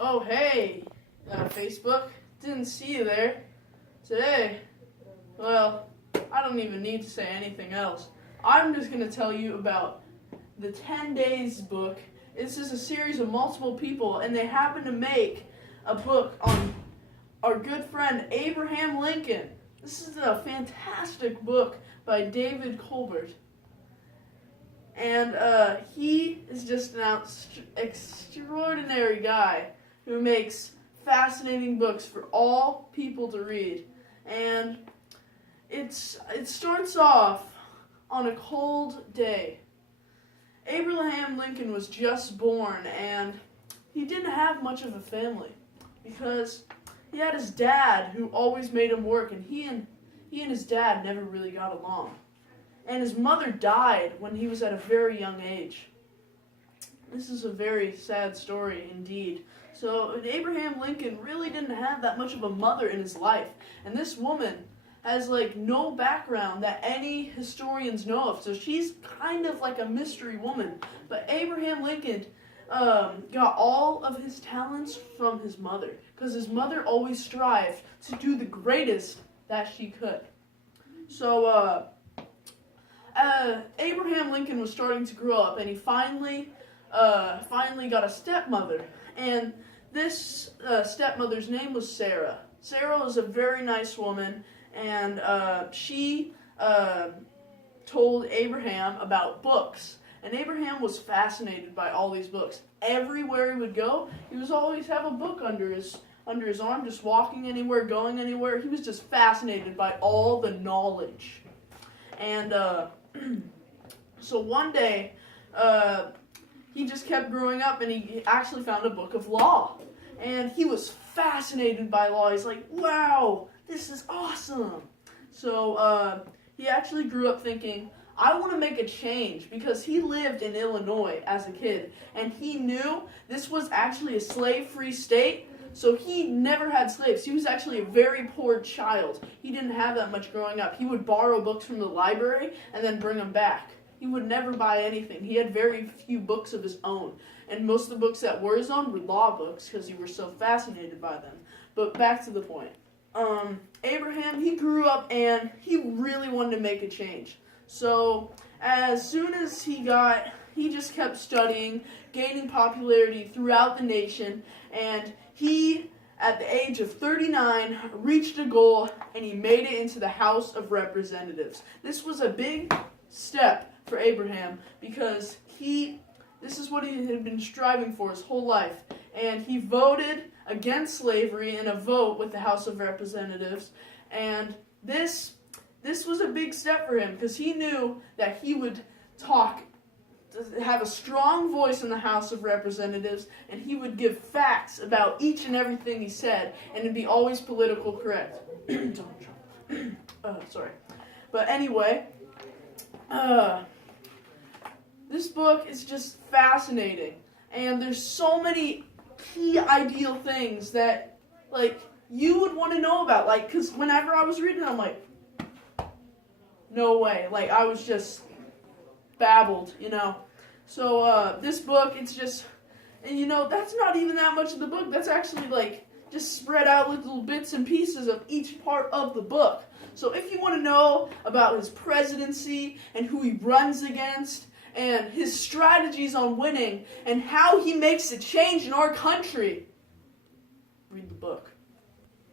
Oh, hey, Facebook. Didn't see you there. Today, well, I don't even need to say anything else. I'm just going to tell you about the 10 Days book. This is a series of multiple people, and they happen to make a book on our good friend Abraham Lincoln. This is a fantastic book by David Colbert. And he is just an extraordinary guy who makes fascinating books for all people to read. And it starts off on a cold day. Abraham Lincoln was just born, and he didn't have much of a family because he had his dad who always made him work, and he and his dad never really got along. And his mother died when he was at a very young age. This is a very sad story indeed. So Abraham Lincoln really didn't have that much of a mother in his life. And this woman has no background that any historians know of. So she's kind of like a mystery woman. But Abraham Lincoln got all of his talents from his mother, because his mother always strived to do the greatest that she could. So Abraham Lincoln was starting to grow up, and he finally got a stepmother. And this stepmother's name was Sarah. Sarah was a very nice woman, and she told Abraham about books. And Abraham was fascinated by all these books. Everywhere he would go, he was always have a book under his arm, just walking anywhere, going anywhere. He was just fascinated by all the knowledge. And so one day, he just kept growing up, and he actually found a book of law. And he was fascinated by law. He's like, wow, this is awesome. So he actually grew up thinking, I want to make a change, because he lived in Illinois as a kid, and he knew this was actually a slave-free state, so he never had slaves. He was actually a very poor child. He didn't have that much growing up. He would borrow books from the library and then bring them back. He would never buy anything. He had very few books of his own, and most of the books that were his own were law books, because he was so fascinated by them. But back to the point. Abraham, he grew up, and he really wanted to make a change. So as soon as he just kept studying, gaining popularity throughout the nation, and he, at the age of 39, reached a goal, and he made it into the House of Representatives. This was a big step for Abraham, because this is what he had been striving for his whole life, and he voted against slavery in a vote with the House of Representatives, and this was a big step for him, because he knew that he would have a strong voice in the House of Representatives, and he would give facts about each and everything he said, and it'd be always political correct. Sorry. But anyway, this book is just fascinating, and there's so many key ideal things that, you would want to know about, because whenever I was reading it, I'm like, no way. I was just babbled, So, this book, it's just, and that's not even that much of the book. That's actually, just spread out little bits and pieces of each part of the book. So if you want to know about his presidency and who he runs against and his strategies on winning and how he makes a change in our country, read the book.